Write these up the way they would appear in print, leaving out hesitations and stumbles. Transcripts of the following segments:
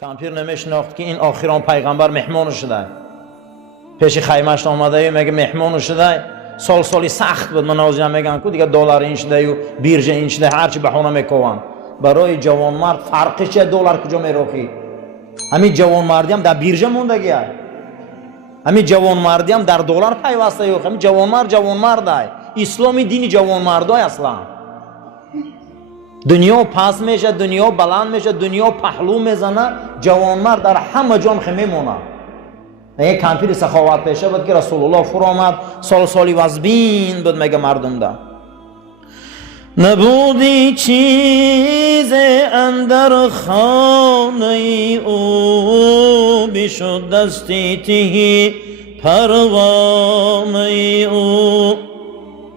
کامپیر نمیشناخت که این آخران پیغمبر مهمان شده. پیش خیمه‌اش آمده میگه مهمان شده. سالی سخت بود. مناظرین میگن که دیگه دلار این شده و بیرژ این شده، هرچی بهونه میکنن. برای جوانمرد فرقش چیه؟ دلار کجا میروخی؟ همین جوانمردی هم در بیرژه موندگیه. همین جوانمردی هم در دلار پیوسته یوخ. همین جوانمرد اسلامی دین جوانمردای اصلا. دنیا پس میشه، دنیا بلند میشه، دنیا پهلو میزنه، جوانمرد در همه جان میمونه. یک کمپیر سخاوت پیشه بود که رسول الله فرو آمد، سالی وزبین بود میگه مردم ده. نبودی چیز اندر خانه او، بشد دستی تهی پروانه او.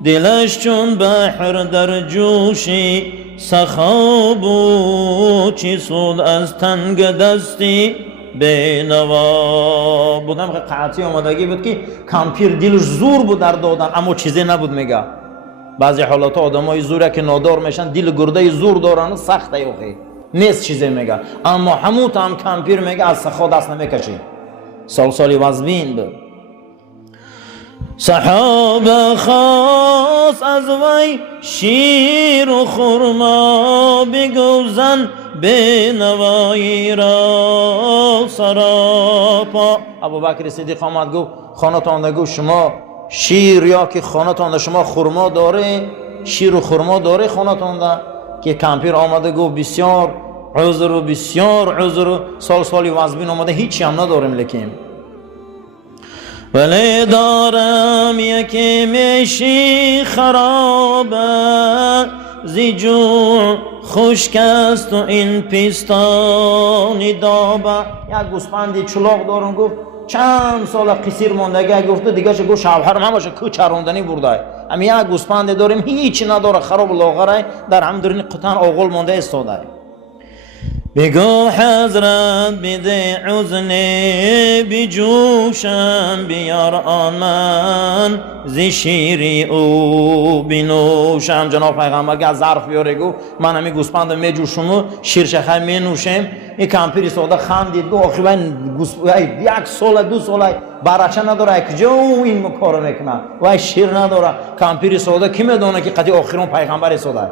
دلش چون بحر در جوشی سخا بود، چی سود از تنگ دستی بینوا بود. هم قطعی آمدگی بود که کمپیر دلش زور بود در دادن، اما چیزی نبود. میگه بعضی حالات آدم های زوره که نادار میشن، دل گرده زور دارن، سخته یوخی نیست چیزی. میگه اما هموت هم کمپیر میگه از سخا دست نمیکشی. سالی وزبین بود. صحابه خواست از وی شیر و خرما، بگوزن به نوایی را سراپا. ابوبکر صدیق آمد گفت خانتان گفت شما شیر یا که خانتان شما خرما داره، شیر و خرما داره خانتان؟ که کمپیر آمده گفت بسیار عذر. سالی وزبین آمده هیچی هم نداریم لکیم، ولی دارم یکی میشی خرابه، زی جوع خشک است و این پیستانی دابه. یک گوسفندی چلاق دارم گفت چند سال قصیر موندگی، گفت دیگه چه گفت شوهرم همشه کو چروندنی برده. اما یک گوسفند داریم هیچی نداره، خراب لاغره، در هم درین قطعا آغل مونده استاده. بگو حضرت بده عزنه بجوشم، بیار آن من زی شیری او بنوشم. جناب پیغمبر که از ظرف بیاره گو من همی گوسپند میجوشم و شیرشخه می نوشم. این کمپیر ساده خندید گو آخی من یک سال دو سال برچه نداره کجا این کارو میکنه و شیر نداره. کمپیر ساده کی میدونه که قطعی آخرون پیغمبر ساده.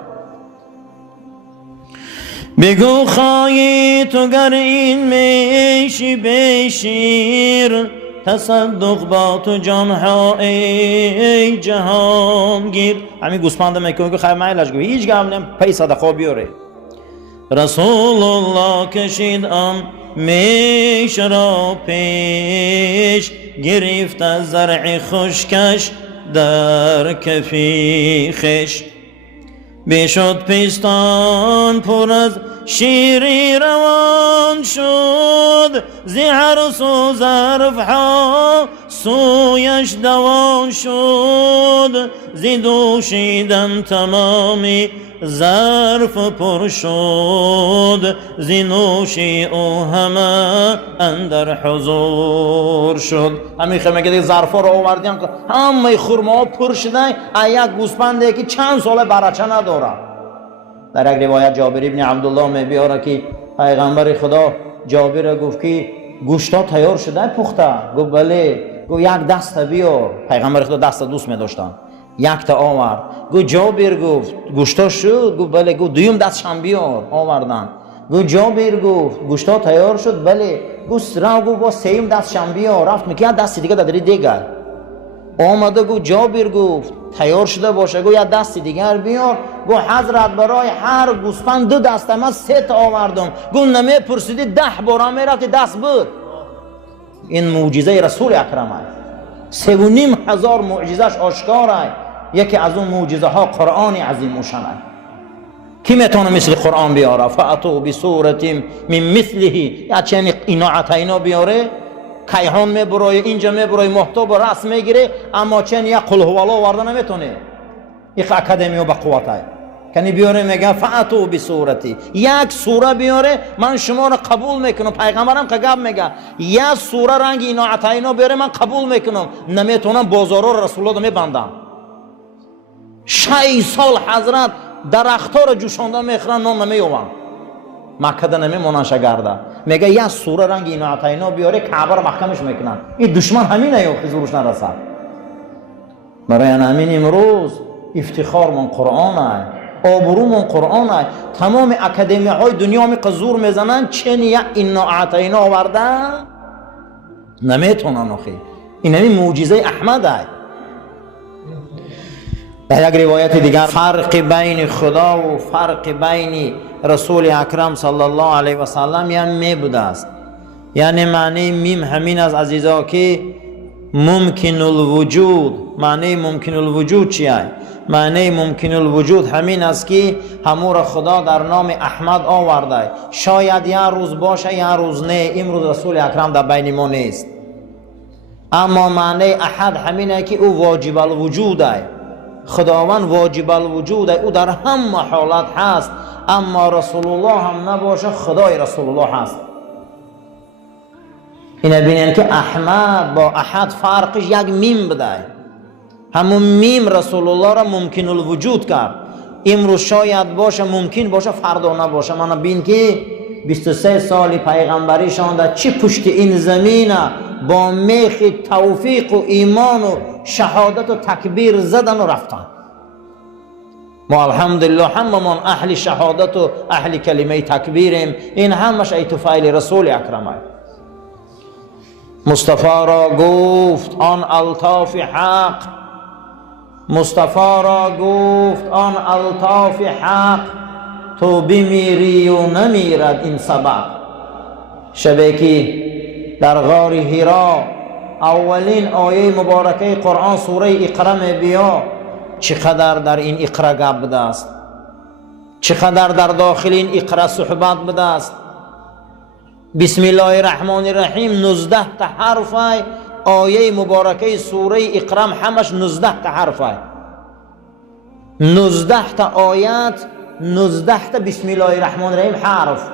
بگو خواهی تو گر این میشی بشیر، تصدق با تو جانها ای جهانگیر. همین گوسپنده میکنه که خیلی میلش گوی هیچ گم پی صدقا بیاره. رسول الله کشید آن میش را پیش، گرفت از زرع خشکش در کفی خش. بشد پیستان پر از شیری روان شد، زی عرس و ظرف ها سویش دوان شد. زی دوشیدن تمامی ظرف پر شد، زی نوشی او همه اندر حضور شد. همین خیلی میگه ظرف ها رو آوردیم که همه خرما پر شده. یک گوسپنده که چند ساله برچه نداره. در یک روایت جابر ابن عبدالله میبیاره که پیغمبر خدا جابر گفت که گوشتا تیار شده پخته؟ گفت بله. گفت یک دست بیار. پیغمبر خدا دست دوست میداشتن، یک تا آورد. گفت جابر گفت گوشتا شد؟ گفت بله. گفت دویم دستشم بیار. آوردن. گفت جابر گفت گوشتا تیار شد؟ بله. گفت را گفت با سیم دستشم بیار. رفت میگه دستی دیگه دادری دیگر آمده. گفت جابر گفت تیار شده باشه. گفت یا دستی دیگر بیار. گفت حضرت برای هر گوسفند دو دسته من 3 تا آوردم. گفت نمی پرسیدی 10 بار میرفتی دست بود. این معجزه رسول اکرم است. 3,500 معجزش آشکار است. یکی از اون معجزه ها قرآن عظیم و شان. کی میتونه مثل قرآن بیاره؟ فاتو بسورة من مثله. یا چنین اینا عطینا بیاره. کیهان میبرای اینجا میبرای محتاب راست میگیره، اما چنین یک قل هو الله آورده نمیتونه. یک اکادمی و به قوت های کنی بیاره میگه فاتو بسورتی، یک سوره بیاره من شما را قبول میکنم. پیغمبرم که گفت میگه یک سوره رنگ اینا عطینا بیاره من قبول میکنم. نمیتونم بازارا رسول الله میبندم. 6 سال حضرت درختها را جوشانده میخرن نان نمیوان. مکه ده نمیمونن شگرده. میگه یه سوره رنگ اینا عطاینا بیاره کعبه رو محکمش میکنن. این دشمن همینه یا که زورش نرسد. برای همین امروز افتخارمون قرآنه، آبرومون قرآنه. تمام اکادمی های دنیا می قزور میزنن چین یا اینا عطاینا آوردن نمیتونن. آخی این همین معجزه احمده. در یک روایت دیگر فرق بین خدا و فرق بین رسول اکرم صلی الله علیه و سلم یعنی می بوده است. یعنی معنی میم همین از عزیزا که ممکن الوجود. معنی ممکن الوجود چیه؟ معنی ممکن الوجود همین است که همور خدا در نام احمد آورده. شاید یه روز باشه یه روز نه، امروز رسول اکرم در بین ما نیست. اما معنی احد همینه که او واجب الوجوده. خداوند واجب الوجوده، او در همه حالت هست. اما رسول الله هم نباشه خدای رسول الله هست. اینه بینین که احمد با احد فرقش یک میم بده. همون میم رسول الله را ممکن الوجود کرد. امروز شاید باشه ممکن باشه فردا نباشه. من بین که 23 سال پیغمبریشان در چی پشت این زمینه با میخ توفیق و ایمان و شهادت و تکبیر زدن و رفتن. ما الحمدلله هممون اهل شهادت و اهل کلمه تکبیریم. این همش ای طفیل رسول اکرمه. مصطفی را گفت آن الطاف حق. مصطفی را گفت آن الطاف حق. تو بمیری و نمیرد این سبق. شبه که در غار حرا اولین آیه مبارکه قرآن سوره اقرا بیا، چقدر در این اقرا گپ بده است، چقدر در داخل این اقرا صحبت بده است. بسم الله الرحمن الرحیم 19 تا حرف آیه مبارکه سوره اقرا همش 19 تا حرف. 19 تا آیات 19 تا بسم الله الرحمن الرحیم حرف.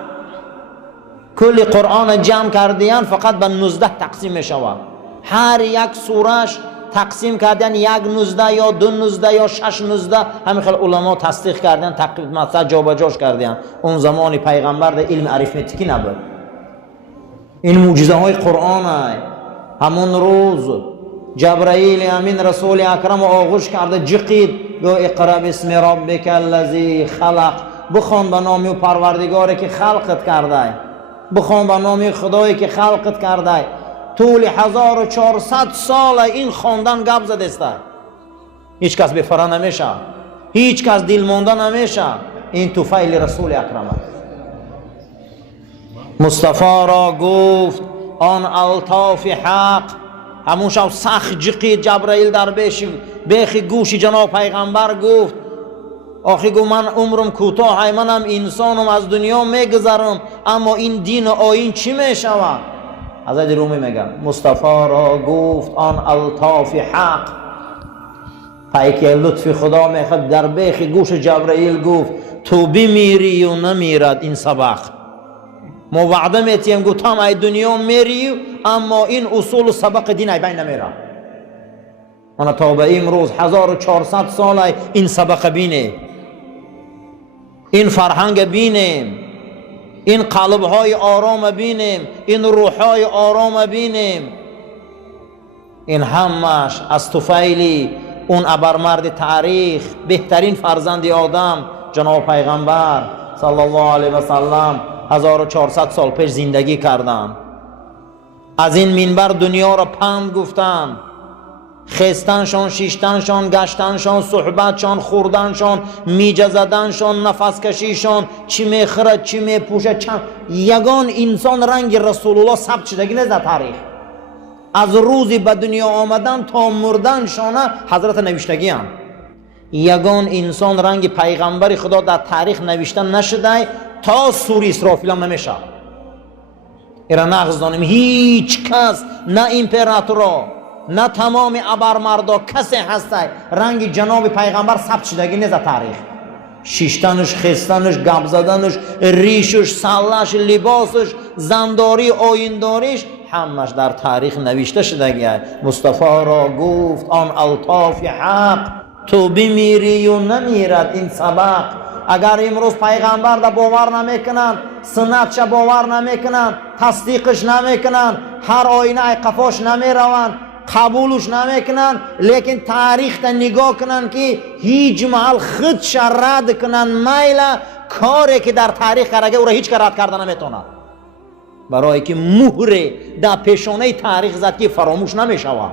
کل قرآن جمع کردیان فقط به 19 تقسیم می شود. هر یک سورش تقسیم کردن یک 19 یا 2 19 یا 6 19. همین خیلی علما تصدیق کردن، تقریبا مثلا جابجاش کردن. اون زمان پیغمبر در علم اریتمتیکی نبود. این معجزه های قرآن های. همون روز جبرائیل امین رسول اکرم آغوش کرده، جقید گو اقرا باسم ربک الذی خلق. بخوان به نام پروردگاری که خلقت کرده، بخوان به نام خدایی که خلقت کرده. طول 1400 سال این خواندن گپ زده است. هیچ کس بفره نمیشه، هیچ کس دل مانده نمیشه. این طفیل رسول اکرم است. مصطفی را گفت آن الطاف حق. همون شب سخت جقید جبرائیل در بیخ گوش جناب پیغمبر گفت آخی گو من عمرم کوتاه، منم انسانم از دنیا میگذرم، اما این دین و آیین چی میشود؟ حضرت رومی میگم مصطفی را گفت آن الطاف حق. پیک لطف خدا میخواد در بیخ گوش جبرائیل گفت تو بمیری و نمیرد این سبق. ما وعده میتیم گفتم ای دنیا میری، اما این اصول و سبق دین ای بین نمیره. من تا به امروز 1400 سال این سبق بینه، این فرهنگ بینیم، این قلب‌های آرام بینیم، این روح‌های آرام بینیم. این همش از طفیلی اون ابرمرد تاریخ، بهترین فرزند آدم جناب پیغمبر صلی الله علیه و سلم 1400 سال پیش زندگی کردن. از این منبر دنیا را پند گفتن، خستنشان، شیشتنشان، گشتنشان، صحبتشان، خوردنشان، میجه زدنشان، نفس کشیشان، چی میخورد چی میپوشه، یگان انسان رنگ رسول الله ثبت شدگی نیست در تاریخ. از روزی به دنیا آمدن تا مردنشان حضرت نوشتگی هم. یگان انسان رنگ پیغمبر خدا در تاریخ نوشتن نشده تا سوره اسرافیل هم نمیشه. ایرا نغز دانیم هیچ کس، نه امپراتورا نه تمام ابرمردا کسی هسته رنگ جناب پیغمبر ثبت شدگی نیست در تاریخ. شیشتنش، خستنش، گپ زدنش، ریشش، سلش، لباسش، زنداری، آینداریش همش در تاریخ نوشته شدگی. مصطفی را گفت آن الطاف حق. تو بمیری و نمیرد این سبق. اگر امروز پیغمبر را باور نمیکنن، سنتش باور نمیکنن، تصدیقش نمیکنن، هر آینه قفاش نمیروند، قبولش نمیکنن، لیکن تاریخ تا نگاه کنن که هیچ محل خودش رد کنن، میل کاری که در تاریخ کرده او را هیچ که رد کرده نمیتونه، برای که مهر در پیشانه تاریخ زد که فراموش نمیشود،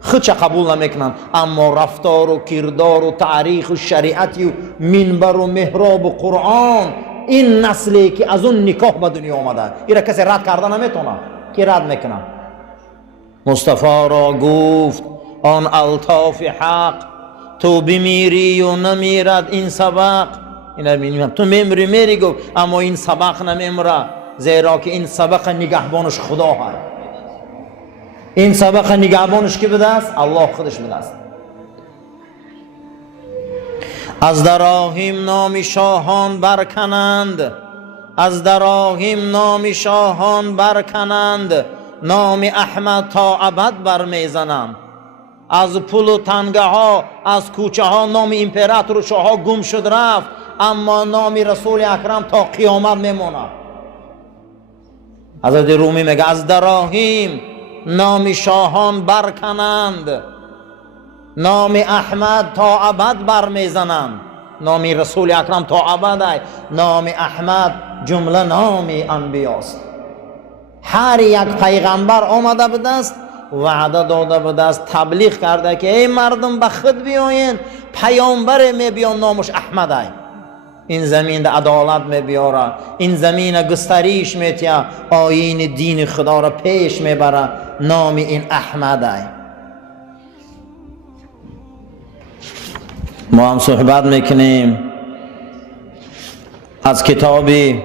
خودش قبول نمیکنن. اما رفتار و کردار و تاریخ و شریعت و منبر و محراب و قرآن، این نسلی که از اون نکاح به دنیا آمده، این را کسی رد کرده نمیتونه، که رد میکنه. مصطفی را گفت آن الطاف حق، تو بمیری و نمیرد این سبق. این تو میری گفت، اما این سبق نمیمره، زیرا که این سبق نگهبانش خدا هست. این سبق نگهبانش کی بوده است؟ الله خودش بوده است. از دراهم نام شاهان برکنند، از دراهم نام شاهان برکنند، نام احمد تا ابد برمیزنم. از پول و تنگه ها، از کوچه ها نام امپراتور و شاه ها گم شد رفت، اما نام رسول اکرم تا قیامت میمونه. حضرت رومی میگه از دراهم نام شاهان برکنند، نام احمد تا ابد برمیزنند. نام رسول اکرم تا ابد، نام احمد جمله نام انبیاست. هر یک پیغمبر آمده بوده است، وعده داده بوده است، تبلیغ کرده که ای مردم به خود بیاین، پیامبر می بیان نامش احمد است. این زمین ده عدالت می بیاره، این زمین گستریش میتیه، آیین دین خدا را پیش میبره، نام این احمد است. ما هم صحبت میکنیم از کتابی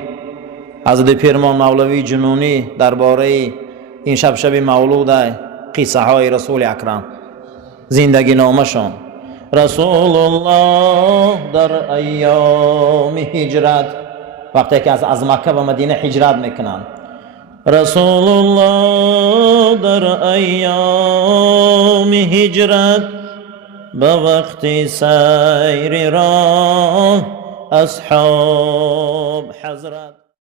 حضرت پیرمان مولوی جنونی درباره این شب مولود قصه های رسول اکرم، زندگی نامشون. رسول الله در ایام هجرت، وقتی که از مکه و مدینه هجرت میکنن، رسول الله در ایام هجرت، به وقت سیر راه اصحاب حضرت